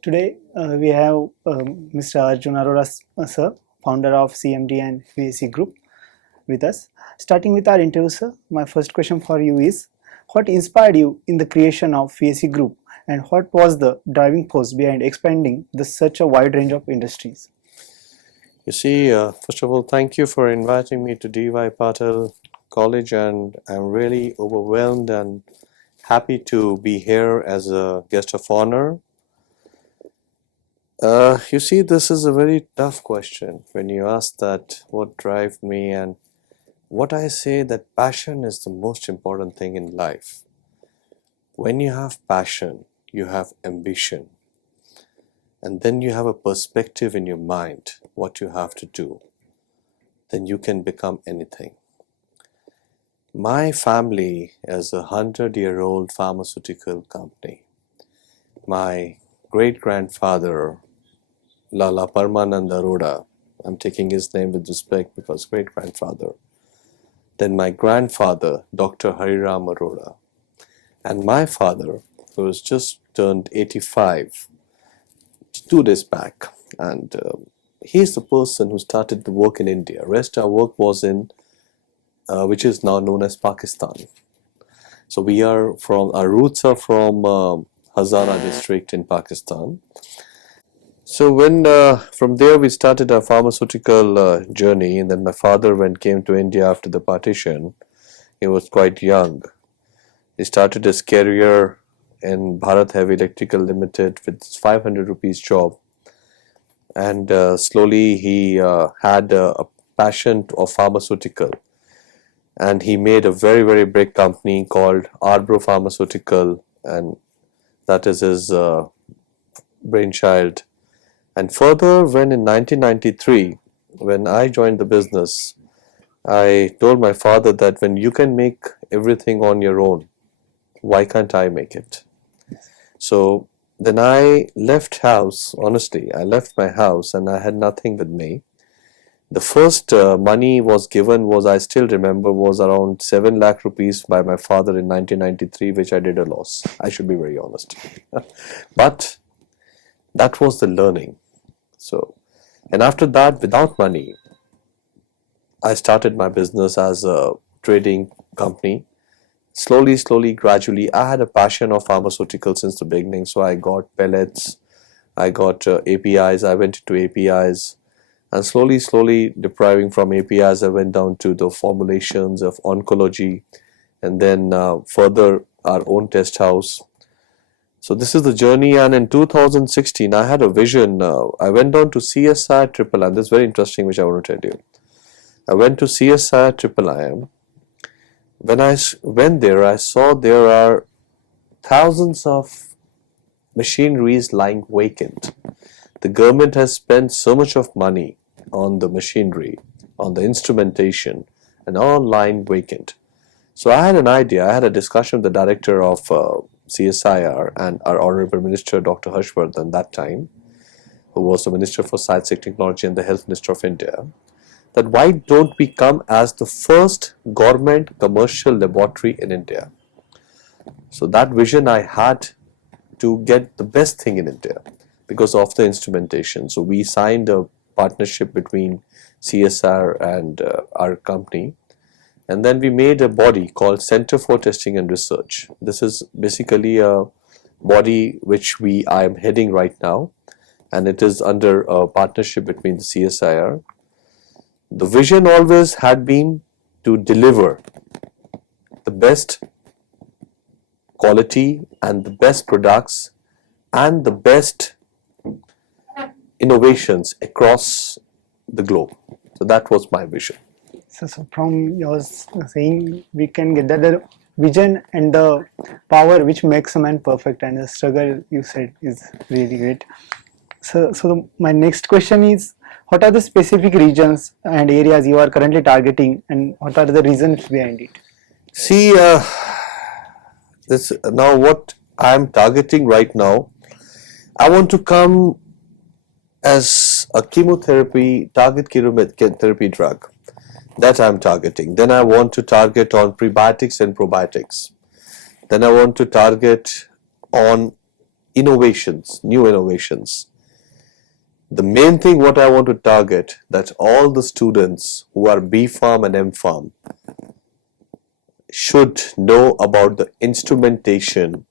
Today we have Mr. Arjun Arora sir, founder of CMD and VAC Group with us. Starting with our interview, sir, my first question for you is, what inspired you in the creation of VAC Group and what was the driving force behind expanding such a wide range of industries? You see, first of all, thank you for inviting me to DY Patel College, and I'm really overwhelmed and happy to be here as a guest of honor. You see, this is a very tough question when you ask that what drives me, and what I say that passion is the most important thing in life. When you have passion, you have ambition, and then you have a perspective in your mind what you have to do, then you can become anything. My family is a 100-year-old pharmaceutical company. My great-grandfather, Lala Parmanand Arora, I'm taking his name with respect because great-grandfather. Then my grandfather, Dr. Hariram Arora, and my father, who has just turned 85 2 days back, and he's the person who started the work in India. Rest our work was in which is now known as Pakistan. So our roots are from Hazara district in Pakistan. So when from there we started our pharmaceutical journey, and then my father, when came to India after the partition, he was quite young. He started his career in Bharat Heavy Electrical Limited with 500 rupees job, and slowly he had a passion of pharmaceutical, and he made a very big company called Arbro Pharmaceutical, and that is his brainchild. And further, when in 1993, when I joined the business, I told my father that when you can make everything on your own, why can't I make it? So then I left house, honestly, I left my house and I had nothing with me. The first money was given was, I still remember, was around 7 lakh rupees by my father in 1993, which I did a loss. I should be very honest. But that was the learning. So, and after that, without money, I started my business as a trading company. Slowly, gradually, I had a passion of pharmaceuticals since the beginning. So I got pellets, I got APIs, I went into APIs, and slowly depriving from APIs, I went down to the formulations of oncology, and then further our own test house. So this is the journey, and in 2016, I had a vision. I went down to CSIR-IIIM. This is very interesting, which I want to tell you. I went to CSIR-IIIM. When I went there, I saw there are thousands of machineries lying vacant. The government has spent so much of money on the machinery, on the instrumentation, and all lying vacant. So I had an idea. I had a discussion with the director of CSIR and our Honorable Minister, Dr. Harshvardhan, that time, who was the Minister for Science and Technology and the Health Minister of India, that why don't we come as the first government commercial laboratory in India? So that vision I had to get the best thing in India because of the instrumentation. So we signed a partnership between CSR and our company, and then we made a body called Center for Testing and Research. This is basically a body which I am heading right now, and it is under a partnership between the CSIR. The vision always had been to deliver the best quality and the best products and the best innovations across the globe. So that was my vision. So from your saying, we can get that the vision and the power which makes a man perfect, and the struggle you said is really great. So my next question is, what are the specific regions and areas you are currently targeting, and what are the reasons behind it? See, now what I am targeting right now, I want to come as a target chemotherapy drug. That I am targeting. Then I want to target on prebiotics and probiotics. Then I want to target on innovations, new innovations. The main thing what I want to target, that all the students who are B Farm and M Farm should know about the instrumentation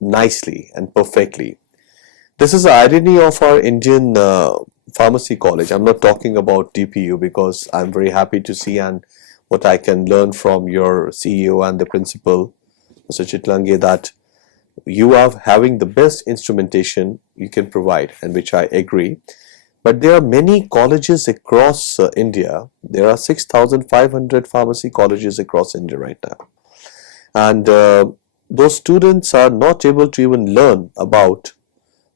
nicely and perfectly. This is the irony of our Indian pharmacy college. I'm not talking about DPU because I'm very happy to see and what I can learn from your CEO and the principal, Mr. Chitlange, that you are having the best instrumentation you can provide, and which I agree. But there are many colleges across India. There are 6,500 pharmacy colleges across India right now. And those students are not able to even learn about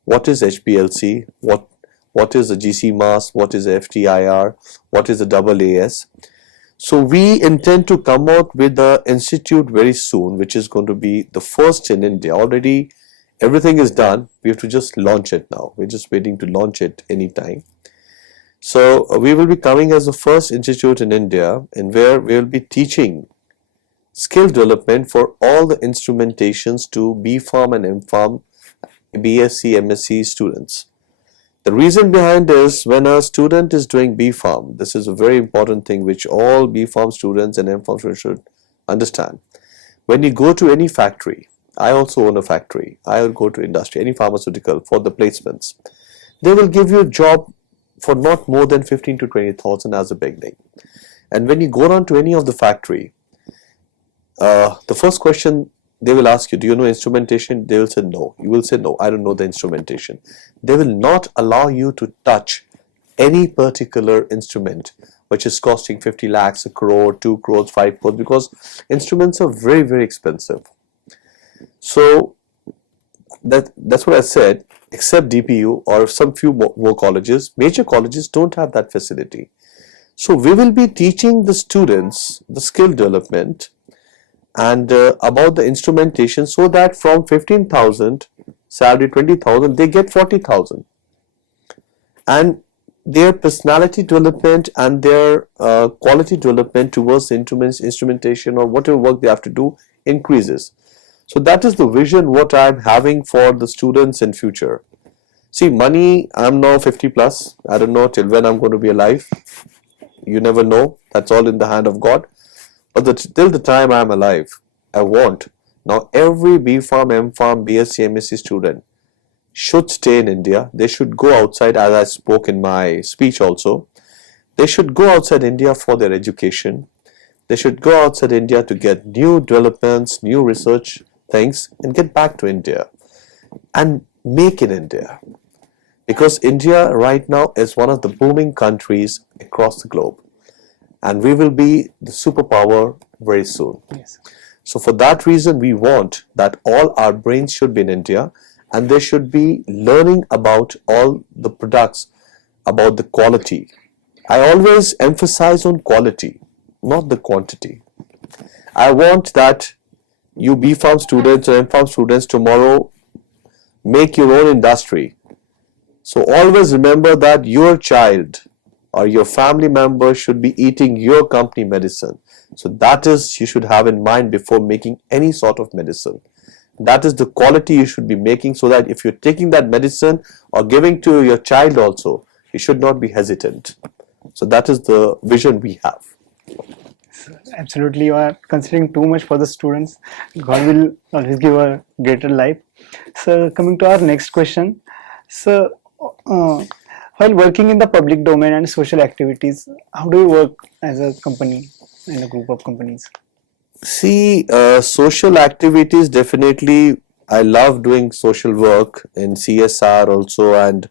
what is HPLC, what is the GC mass, what is FTIR, what is the AAS. So we intend to come out with the institute very soon, which is going to be the first in India. Already everything is done. We have to just launch it now. We're just waiting to launch it anytime. So we will be coming as the first institute in India, and where we will be teaching skill development for all the instrumentations to B Farm and M Farm, BSc, MSc students. The reason behind is, when a student is doing B Farm, this is a very important thing which all B Farm students and M Farm students should understand. When you go to any factory, I also own a factory, I will go to industry, any pharmaceutical, for the placements, they will give you a job for not more than 15 to 20,000 as a beginning. And when you go down to any of the factory, the first question they will ask you, do you know instrumentation? They will say no. You will say no, I don't know the instrumentation. They will not allow you to touch any particular instrument which is costing 50 lakhs, a crore, 2 crores, 5 crores, because instruments are very, very expensive. So that's what I said. Except DPU or some few more colleges, major colleges don't have that facility. So we will be teaching the students the skill development and about the instrumentation, so that from 15,000 salary, 20,000, they get 40,000, and their personality development and their quality development towards the instrumentation or whatever work they have to do increases. So that is the vision what I'm having for the students in future. See, money, I'm now 50 plus. I don't know till when I'm going to be alive. You never know. That's all in the hand of God. But till the time I'm alive, I want now every B Farm, M Farm, BSc, MSc student should stay in India. They should go outside, as I spoke in my speech also. They should go outside India for their education. They should go outside India to get new developments, new research things, and get back to India and make in India. Because India right now is one of the booming countries across the globe, and we will be the superpower very soon. Yes. So for that reason, we want that all our brains should be in India, and they should be learning about all the products, about the quality. I always emphasize on quality, not the quantity. I want that you B Farm students or M Farm students tomorrow make your own industry. So always remember that your child or your family member should be eating your company medicine. So that is, you should have in mind before making any sort of medicine. That is the quality you should be making, so that if you're taking that medicine or giving to your child also, you should not be hesitant. So that is the vision we have. Absolutely, you are considering too much for the students. God will always give a greater life. So coming to our next question. So while working in the public domain and social activities, how do you work as a company and a group of companies? See, social activities, definitely I love doing social work in CSR also, and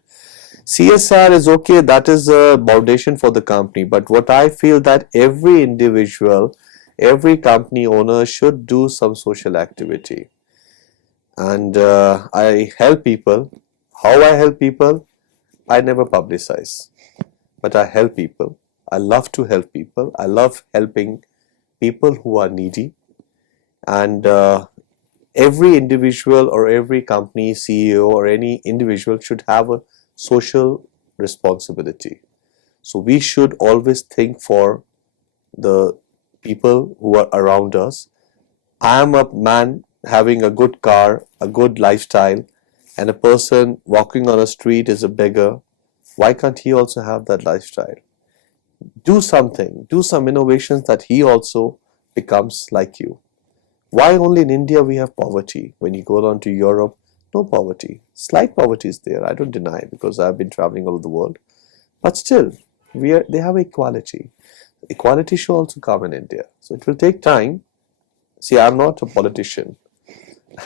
CSR is okay, that is a foundation for the company. But what I feel, that every individual, every company owner should do some social activity. And I help people. How I help people? I never publicize, but I help people. I love to help people. I love helping people who are needy. And every individual or every company CEO or any individual should have a social responsibility. So we should always think for the people who are around us. I am a man having a good car, a good lifestyle, and a person walking on a street is a beggar, why can't he also have that lifestyle? Do something, do some innovations that he also becomes like you. Why only in India we have poverty? When you go down to Europe, no poverty. Slight poverty is there, I don't deny, because I've been traveling all over the world. But still, they have equality. Equality should also come in India. So it will take time. See, I'm not a politician.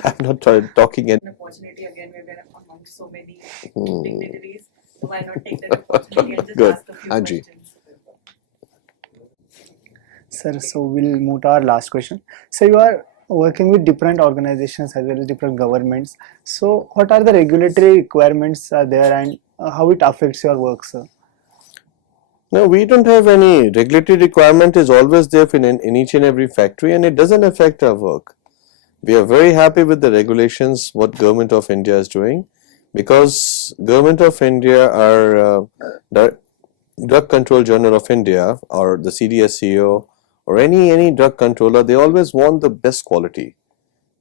I'm not talking An opportunity again, we've been among so many dignitaries. So why not take that opportunity and just Good. ask a few Angie. questions? Sir, so we'll move to our last question. So you are working with different organizations as well as different governments. So what are the regulatory requirements are there, and how it affects your work, sir? No, we don't have any regulatory requirement is always there in each and every factory, and it doesn't affect our work. We are very happy with the regulations what Government of India is doing, because Government of India are the Drug Control Journal of India or the CDSCO or any drug controller, they always want the best quality.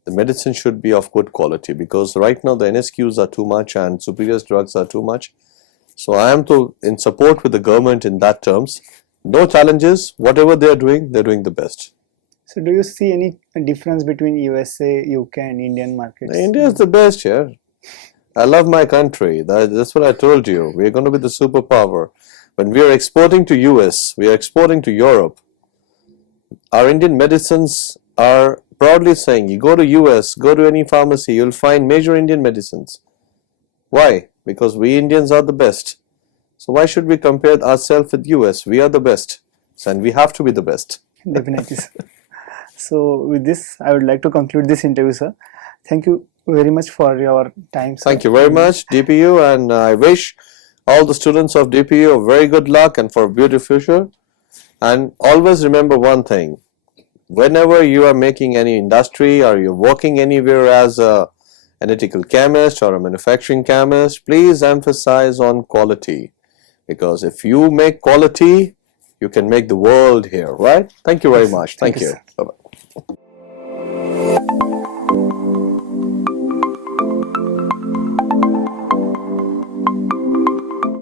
The medicine should be of good quality, because right now the NSQs are too much and superior drugs are too much. So I am in support with the government in that terms. No challenges, whatever they are doing, they're doing the best. So do you see any difference between USA, UK and Indian markets? India is the best here. I love my country. That's what I told you. We're going to be the superpower. When we are exporting to US, we are exporting to Europe. Our Indian medicines are proudly saying, you go to US, go to any pharmacy, you'll find major Indian medicines. Why? Because we Indians are the best. So why should we compare ourselves with US? We are the best, and we have to be the best. Definitely, sir. So with this, I would like to conclude this interview, sir. Thank you very much for your time, sir. Thank you very much, DPU, and I wish all the students of DPU a very good luck and for a beautiful future. And always remember one thing: whenever you are making any industry or you're working anywhere as a analytical chemist or a manufacturing chemist, please emphasize on quality, because if you make quality, you can make the world here, right? Thank you very much. Thank you. sir. Bye-bye.